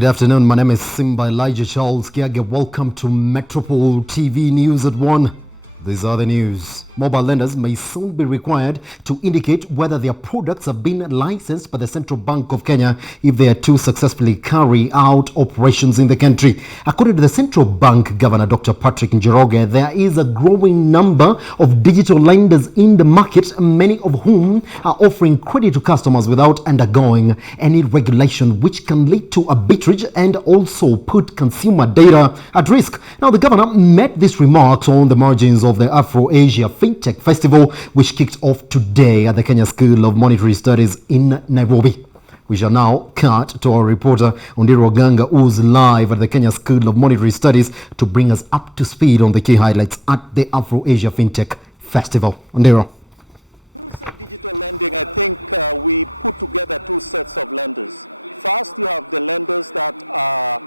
Good afternoon. My name is Simba Elijah Charles Kiage. Welcome to Metropole TV News at 1. These are the news. Mobile lenders may soon be required to indicate whether their products have been licensed by the Central Bank of Kenya if they are to successfully carry out operations in the country. According to the Central Bank Governor Dr. Patrick Njoroge, there is a growing number of digital lenders in the market, many of whom are offering credit to customers without undergoing any regulation, which can lead to arbitrage and also put consumer data at risk. Now, the governor made these remarks on the margins of the Afro-Fintech Festival, which kicked off today at the Kenya School of Monetary Studies in Nairobi. We shall now cut to our reporter Ondiro Ganga, who's live at the Kenya School of Monetary Studies to bring us up to speed on the key highlights at the Afro-Asia Fintech Festival. Ondiro. When we say digital lending, I think we put together two sets of lenders. First, you have the lenders that are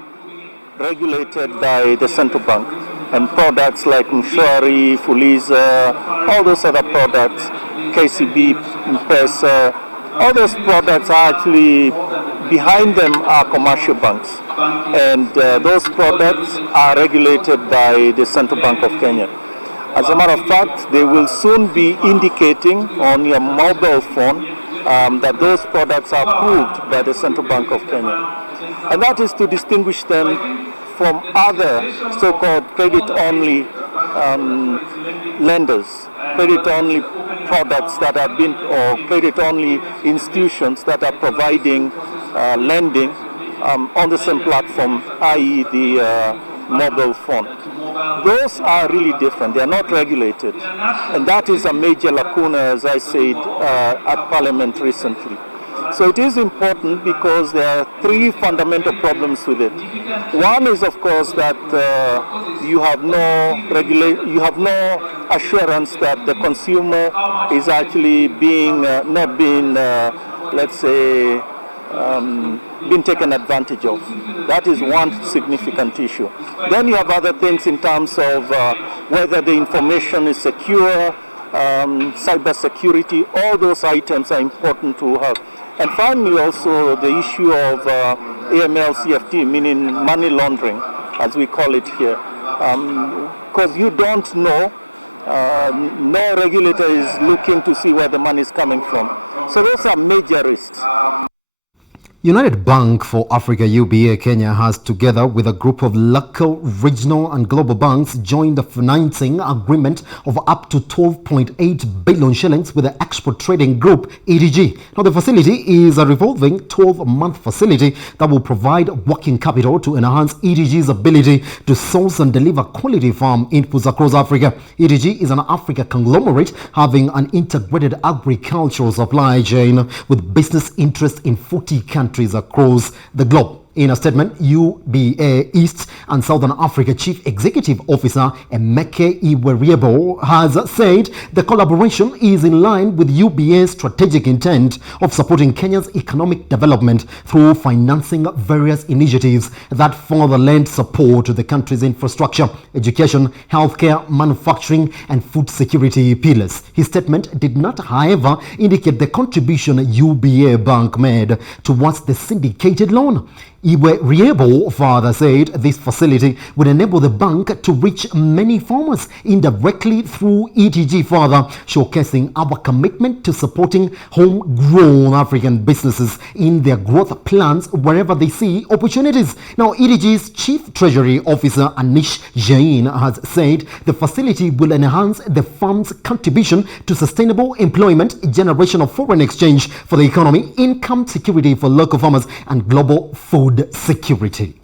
regulated by the central bank, and products like Mshwari, Fuliza, all those other products, KCB, M-Pesa, all those products are actually, behind them are commercial banks, and those products are regulated by the Central Bank of Kenya. As a matter of fact, they will soon be indicating on your mobile phone that those products are approved by the Central Bank of Kenya. And that is to distinguish them from other so-called credit-only lenders, credit-only products that have been, or credit-only institutions that are providing lending on the same platform, i.e. the mobile phone. Those are really different. They are not regulated. And that is a major lacuna, as I said, at Parliament recently. So it is important because there are three fundamental problems with it. One is, of course, that you have no assurance that the consumer is actually not being, let's say, being taken advantage of. That is one significant issue. Then you have other things in terms of whether the information is secure, cyber security. All those items are important to have. And finally, also the issue of AML CFT, meaning money laundering, as we call it here. Because you don't know, no regulator is looking to see where the money is coming from. So those are major risks. United Bank for Africa UBA Kenya has, together with a group of local, regional and global banks, joined a financing agreement of up to 12.8 billion shillings with the Export Trading Group, EDG. Now, the facility is a revolving 12-month facility that will provide working capital to enhance EDG's ability to source and deliver quality farm inputs across Africa. EDG is an Africa conglomerate having an integrated agricultural supply chain with business interests in 40 countries across the globe. In a statement, UBA East and Southern Africa Chief Executive Officer Emeke Iweriebo has said the collaboration is in line with UBA's strategic intent of supporting Kenya's economic development through financing various initiatives that further lend support to the country's infrastructure, education, healthcare, manufacturing and food security pillars. His statement did not, however, indicate the contribution UBA Bank made towards the syndicated loan. Iweriebo further said this facility would enable the bank to reach many farmers indirectly through EDG, further showcasing our commitment to supporting homegrown African businesses in their growth plans wherever they see opportunities. Now, EDG's Chief Treasury Officer Anish Jain has said the facility will enhance the firm's contribution to sustainable employment, generation of foreign exchange for the economy, income security for local farmers and global food security.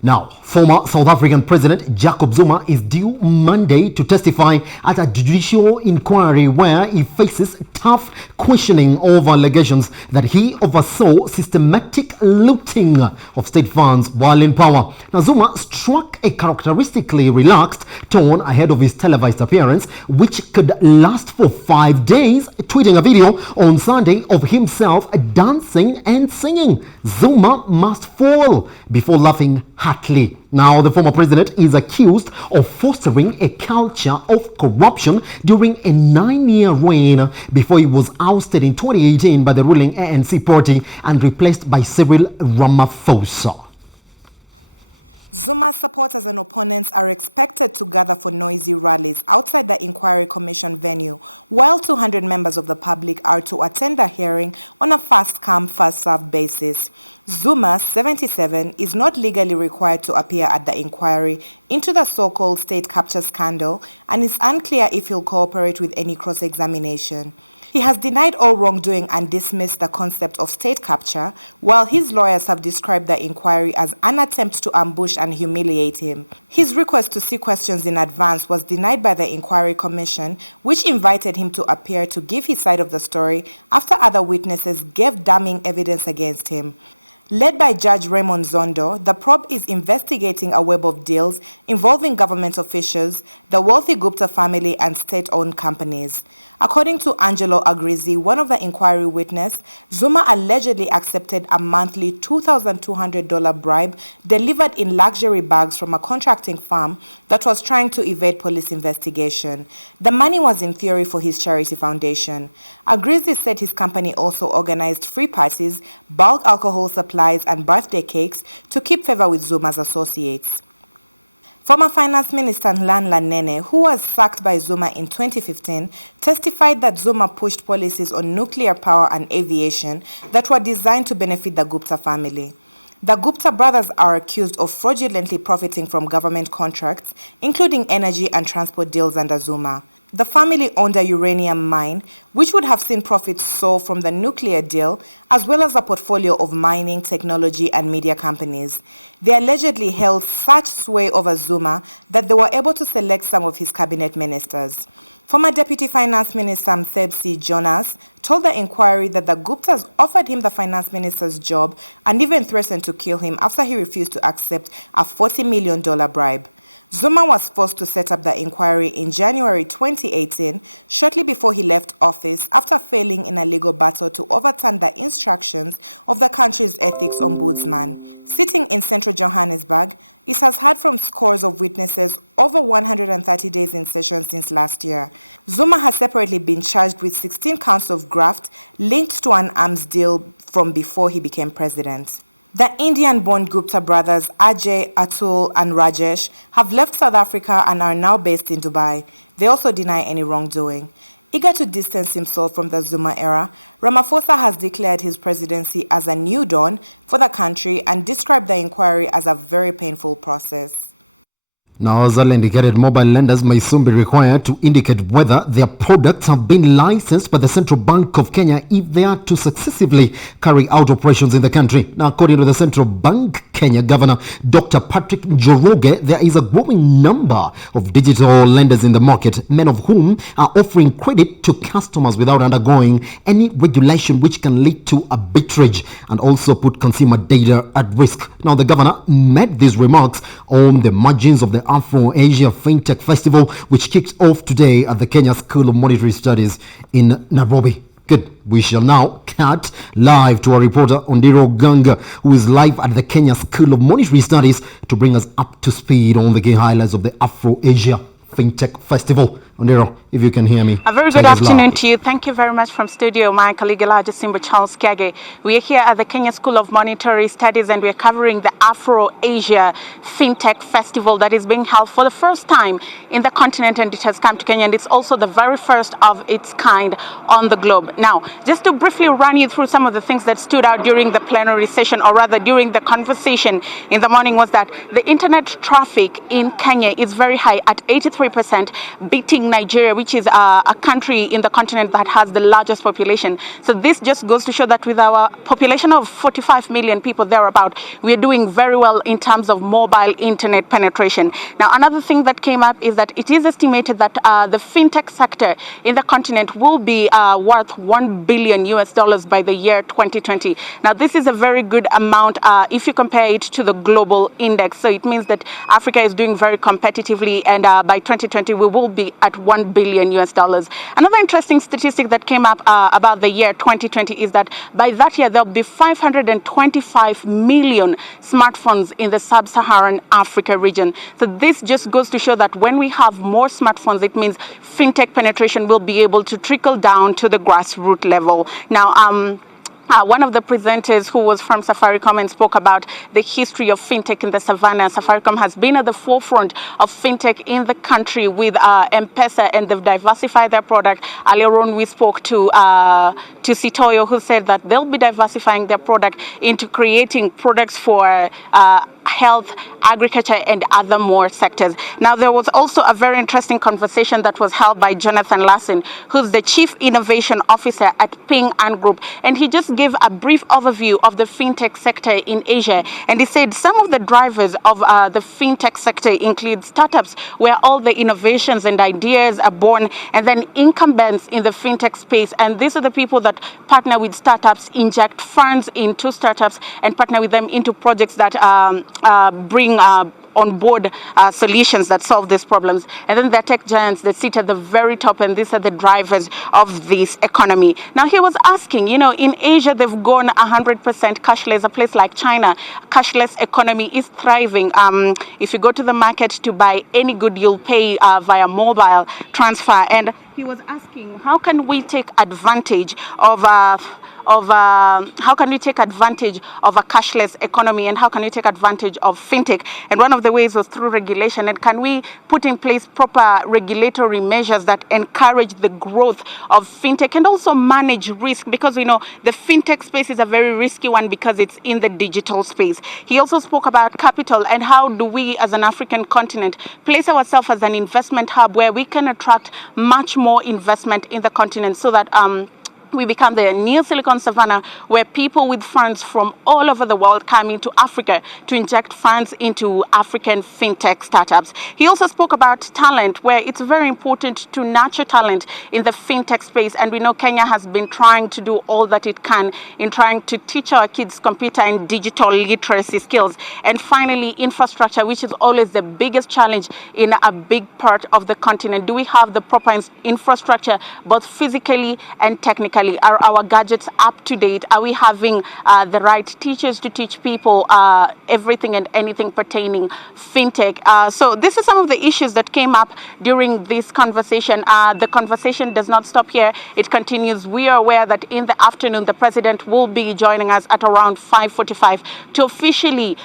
Now, former South African President Jacob Zuma is due Monday to testify at a judicial inquiry where he faces tough questioning over allegations that he oversaw systematic looting of state funds while in power. Now, Zuma struck a characteristically relaxed tone ahead of his televised appearance, which could last for 5 days, tweeting a video on Sunday of himself dancing and singing "Zuma must fall" before laughing Hartley. Now, the former president is accused of fostering a culture of corruption during a 9-year reign before he was ousted in 2018 by the ruling ANC party and replaced by Cyril Ramaphosa. Zuma's supporters and opponents are expected to gather for noisy rallies outside the Inquiry Commission venue, while 200 members of the public are to attend the hearing on a first-come, first-served basis. Zuma, 77, is not legally required to appear at the inquiry into the so-called state capture scandal, and it's unclear if he'll cooperate with any cross-examination. He has denied all wrongdoing and dismissed the concept of state capture, while his lawyers have described the inquiry as an attempt to ambush and humiliate him. His request to see questions in advance was denied by the Inquiry Commission, which invited him to appear to give his side of the story after other witnesses gave damning evidence against him. Led by Judge Raymond Zondo, the probe is investigating a web of deals involving government officials, the wealthy Gupta family, and state-owned companies. According to Angelo Agrizzi, one of the inquiry witnesses, Zuma allegedly accepted a monthly $2,200 bribe delivered in luxury bags from a contracting firm that was trying to evade police investigation. The money was in theory for his charity foundation. Agrizzi said his company also organized free parties, bulk alcohol supplies, and birthday cakes to keep favor with Zuma's associates. Former Finance Minister Nhlanhla Nene, who was sacked by Zuma in 2015, testified that Zuma pushed policies on nuclear power and aviation that were designed to benefit the Gupta family. The Gupta brothers are accused of fraudulently profiting from government contracts, including energy and transport deals under Zuma. The family owned a uranium mine, which would have seen profits soar from the nuclear deal, as well as a portfolio of mining, technology, and media companies. They allegedly held such sway over Zuma that they were able to select some of his cabinet ministers. Former Deputy Finance Minister Mthebsi Jonas told the inquiry that the Guptas offered him the finance minister's job and even threatened to kill him after he refused to accept a $40 million bribe. Zuma was forced to set up the inquiry in January 2018, shortly before he left office after failing in a legal battle to overturn the instructions of the country's ethics ombudsman. Sitting in central Johannesburg, it has heard from scores of witnesses over 130 days in session since last year. Zuma has separately been charged with 16 counts of graft linked to an arms deal from before he became president. The Indian-born Gupta brothers Ajay, Atul, and Rajesh have left South Africa and are now based in Dubai. They also deny any wrongdoing. Eager to distance himself from the Zuma era, Ramaphosa has declared his presidency as a new dawn for the country and described the inquiry as a very painful process. Now, as earlier indicated, mobile lenders may soon be required to indicate whether their products have been licensed by the Central Bank of Kenya if they are to successively carry out operations in the country. Now, according to the Central Bank Kenya Governor Dr. Patrick Njoroge, there is a growing number of digital lenders in the market, many of whom are offering credit to customers without undergoing any regulation, which can lead to arbitrage and also put consumer data at risk. Now, the governor made these remarks on the margins of the Afro-Fintech Festival, which kicked off today at the Kenya School of Monetary Studies in Nairobi. Good. We shall now cut live to our reporter Ondiro Ganga, who is live at the Kenya School of Monetary Studies to bring us up to speed on the key highlights of the Afro-Asia Fintech Festival. Ondiro, if you can hear me. A very good afternoon to you. Thank you very much from studio. My colleague Elijah Simba Charles Kage. We are here at the Kenya School of Monetary Studies and we are covering the Afro-Asia Fintech Festival that is being held for the first time in the continent, and it has come to Kenya, and it's also the very first of its kind on the globe. Now, just to briefly run you through some of the things that stood out during the plenary session, or rather during the conversation in the morning, was that the internet traffic in Kenya is very high at 83%, beating Nigeria, which is a country in the continent that has the largest population. So this just goes to show that with our population of 45 million people thereabout, we are doing very well in terms of mobile internet penetration. Now, another thing that came up is that it is estimated that the fintech sector in the continent will be worth $1 billion by the year 2020. Now, this is a very good amount if you compare it to the global index. So it means that Africa is doing very competitively, and by 2020, we will be at $1 billion US. Another interesting statistic that came up about the year 2020 is that by that year, there'll be 525 million smartphones in the sub-Saharan Africa region. So this just goes to show that when we have more smartphones, it means fintech penetration will be able to trickle down to the grassroots level. Now, one of the presenters who was from Safaricom and spoke about the history of fintech in the savannah. Safaricom has been at the forefront of fintech in the country with M-Pesa, and they've diversified their product. Earlier on, we spoke to Sitoyo, who said that they'll be diversifying their product into creating products for health, agriculture, and other more sectors. Now, there was also a very interesting conversation that was held by Jonathan Larson, who's the Chief Innovation Officer at Ping An Group, and he just gave a brief overview of the fintech sector in Asia. And he said some of the drivers of the fintech sector include startups, where all the innovations and ideas are born, and then incumbents in the fintech space. And these are the people that partner with startups, inject funds into startups, and partner with them into projects that bring on board solutions that solve these problems. And then the tech giants that sit at the very top, and these are the drivers of this economy. Now, he was asking, in Asia, they've gone 100% cashless. A place like China, cashless economy is thriving. If you go to the market to buy any good, you'll pay via mobile transfer. And he was asking, how can we take advantage of how can we take advantage of a cashless economy, and how can we take advantage of fintech? And one of the ways was through regulation. And can we put in place proper regulatory measures that encourage the growth of fintech and also manage risk? Because the fintech space is a very risky one because it's in the digital space. He also spoke about capital and how do we as an African continent place ourselves as an investment hub where we can attract much more investment in the continent, so that we become the new Silicon Savannah, where people with funds from all over the world come into Africa to inject funds into African fintech startups. He also spoke about talent, where it's very important to nurture talent in the fintech space. And we know Kenya has been trying to do all that it can in trying to teach our kids computer and digital literacy skills. And finally, infrastructure, which is always the biggest challenge in a big part of the continent. Do we have the proper infrastructure, both physically and technically? Are our gadgets up to date? Are we having the right teachers to teach people everything and anything pertaining fintech? So this is some of the issues that came up during this conversation. The conversation does not stop here. It continues. We are aware that in the afternoon, the president will be joining us at around 5:45 to officially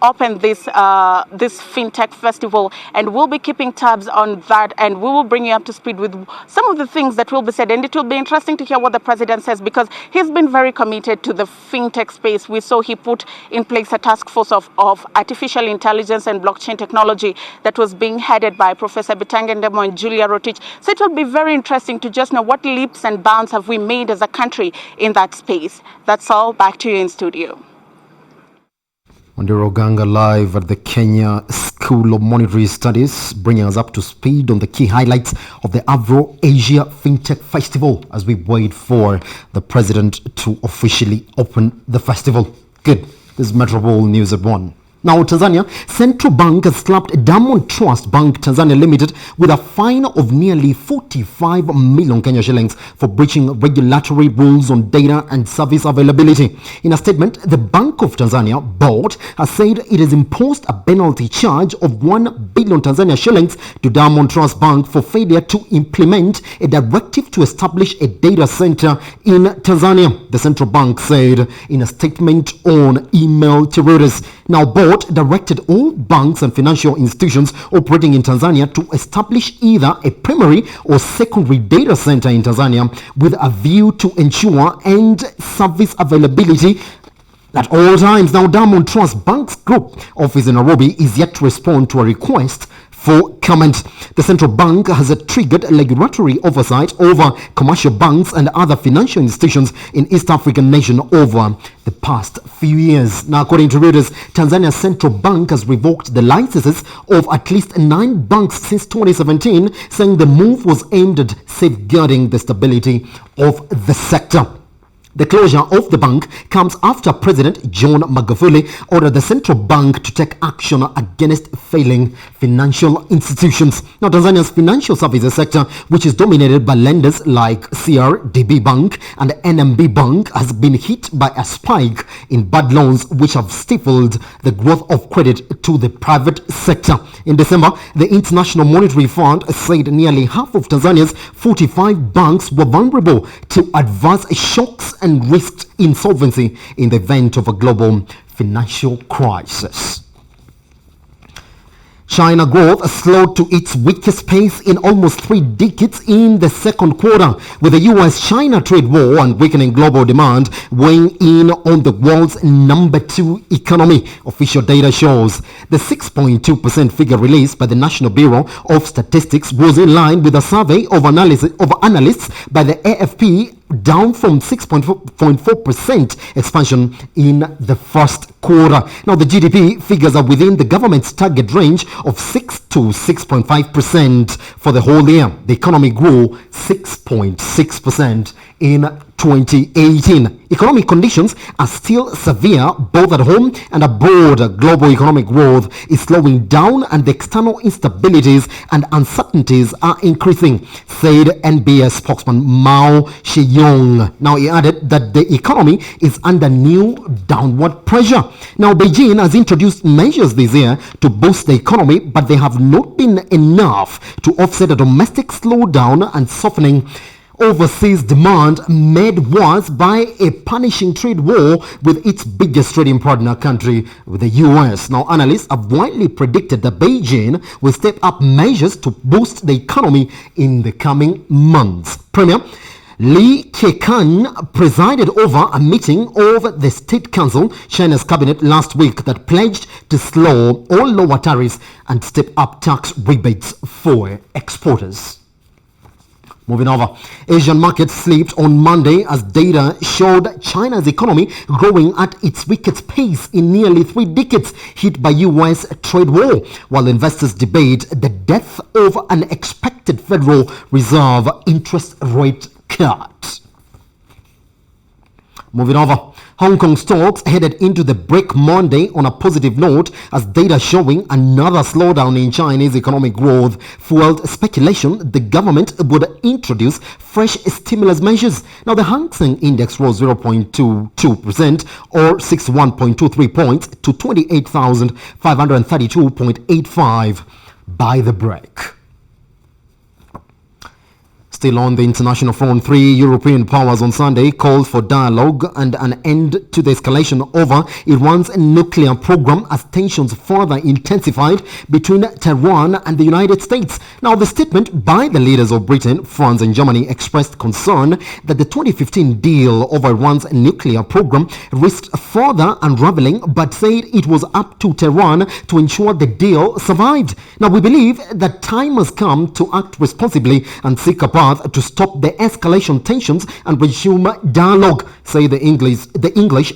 open this fintech festival, and we'll be keeping tabs on that, and we will bring you up to speed with some of the things that will be said. And it will be interesting to hear what the president says, because he's been very committed to the fintech space. We saw he put in place a task force of artificial intelligence and blockchain technology that was being headed by Professor Bitangendemo and Julia Rotich. So it will be very interesting to just know what leaps and bounds have we made as a country in that space. That's all. Back to you in studio. Wandiro Ganga live at the Kenya School of Monetary Studies, bringing us up to speed on the key highlights of the Afro-Asia FinTech Festival as we wait for the president to officially open the festival. Good. This is Metropole News at 1. Now, Tanzania Central Bank has slapped Diamond Trust Bank Tanzania Limited with a fine of nearly 45 million Kenya shillings for breaching regulatory rules on data and service availability. In a statement, the Bank of Tanzania board has said it has imposed a penalty charge of 1 billion Tanzania shillings to Diamond Trust Bank for failure to implement a directive to establish a data center in Tanzania, the central bank said in a statement on email to Reuters. Now, board directed all banks and financial institutions operating in Tanzania to establish either a primary or secondary data center in Tanzania with a view to ensure end service availability at all times. Now, Diamond Trust Bank's group office in Nairobi is yet to respond to a request for comment. The central bank has triggered regulatory oversight over commercial banks and other financial institutions in East African nation over the past few years. Now, according to Reuters, Tanzania's central bank has revoked the licenses of at least 9 banks since 2017, saying the move was aimed at safeguarding the stability of the sector. The closure of the bank comes after President John Magufuli ordered the central bank to take action against failing financial institutions. Now, Tanzania's financial services sector, which is dominated by lenders like CRDB Bank and NMB Bank, has been hit by a spike in bad loans, which have stifled the growth of credit to the private sector. In December, the International Monetary Fund said nearly half of Tanzania's 45 banks were vulnerable to adverse shocks and risked insolvency in the event of a global financial crisis. China growth slowed to its weakest pace in almost 3 decades in the second quarter, with the US-China trade war and weakening global demand weighing in on the world's number 2 economy. Official data shows the 6.2% figure released by the National Bureau of Statistics was in line with a survey of analysts by the AFP, down from 6.4% expansion in the first quarter. Now, the GDP figures are within the government's target range of 6 to 6.5% for the whole year. The economy grew 6.6% in 2018. Economic conditions are still severe both at home and abroad. Global economic growth is slowing down and the external instabilities and uncertainties are increasing, said NBS spokesman Mao Shiyong. Now, he added that the economy is under new downward pressure. Now, Beijing has introduced measures this year to boost the economy, but they have not been enough to offset a domestic slowdown and softening overseas demand made worse by a punishing trade war with its biggest trading partner country, with the US. Now, analysts have widely predicted that Beijing will step up measures to boost the economy in the coming months. Premier Li Keqiang presided over a meeting of the State Council, China's cabinet, last week that pledged to slow all lower tariffs and step up tax rebates for exporters. Moving over, Asian markets slipped on Monday as data showed China's economy growing at its weakest pace in nearly 3 decades, hit by US trade war, while investors debate the depth of an expected Federal Reserve interest rate cut. Moving over, Hong Kong stocks headed into the break Monday on a positive note as data showing another slowdown in Chinese economic growth fueled speculation the government would introduce fresh stimulus measures. Now, the Hang Seng Index rose 0.22% or 61.23 points to 28,532.85 by the break. Still on the international front, 3 European powers on Sunday called for dialogue and an end to the escalation over Iran's nuclear program as tensions further intensified between Tehran and the United States. Now, the statement by the leaders of Britain, France and Germany expressed concern that the 2015 deal over Iran's nuclear program risked further unraveling, but said it was up to Tehran to ensure the deal survived. Now, we believe that time has come to act responsibly and seek a path to stop the escalation tensions and resume dialogue, say the English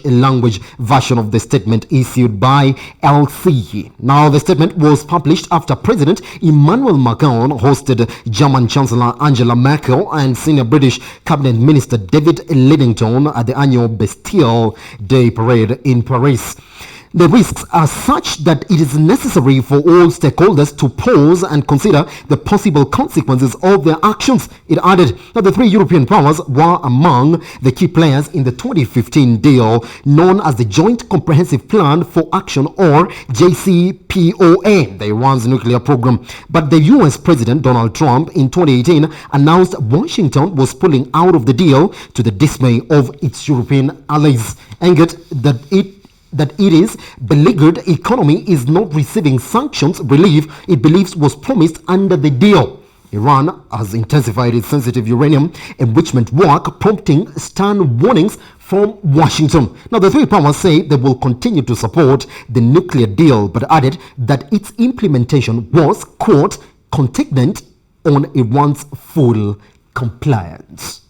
language version of the statement issued by LC. Now, the statement was published after President Emmanuel Macron hosted German Chancellor Angela Merkel and senior British Cabinet Minister David Lidington at the annual Bastille Day parade in Paris. The risks are such that it is necessary for all stakeholders to pause and consider the possible consequences of their actions. It added that the 3 European powers were among the key players in the 2015 deal known as the Joint Comprehensive Plan for Action, or JCPOA, the Iran's nuclear program. But the US President Donald Trump in 2018 announced Washington was pulling out of the deal to the dismay of its European allies, angered that its beleaguered economy is not receiving sanctions relief it believes was promised under the deal. Iran has intensified its sensitive uranium enrichment work, prompting stern warnings from Washington. Now, the 3 powers say they will continue to support the nuclear deal, but added that its implementation was, quote, contingent on Iran's full compliance.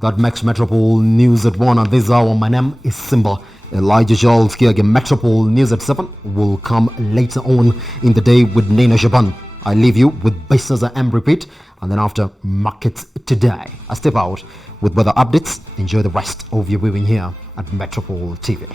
That makes Metropole News at 1 at this hour. My name is Simba Elijah Charles Kiage. Metropole News at 7 will come later on in the day with Nina Shaban. I leave you with business and repeat, and then after markets today, I step out with weather updates. Enjoy the rest of your viewing here at Metropole TV.